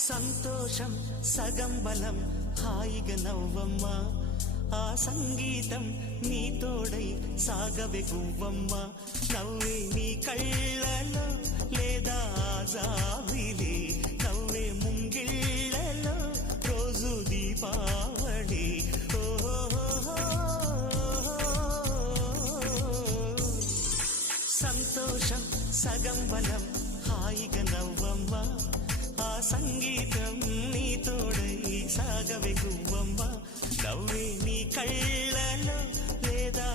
సంతోషం సగం బలం హాయిగా నవ్వమ్మా ఆ సంగీతం నీ తోడై సాగవే గువ్వమ్మ నవ్వే నీ కళ్ళలో లేదా జాబిలి నవ్వే ముంగిళ్ళలో రోజు దీపావళి సంతోషం సగం బలం హాయిగా నవ్వమ్మ ఆ సంగీతం నీ తోడై సాగవే గువ్వమ్మ నవ్వే నీ కళ్ళలో లేదా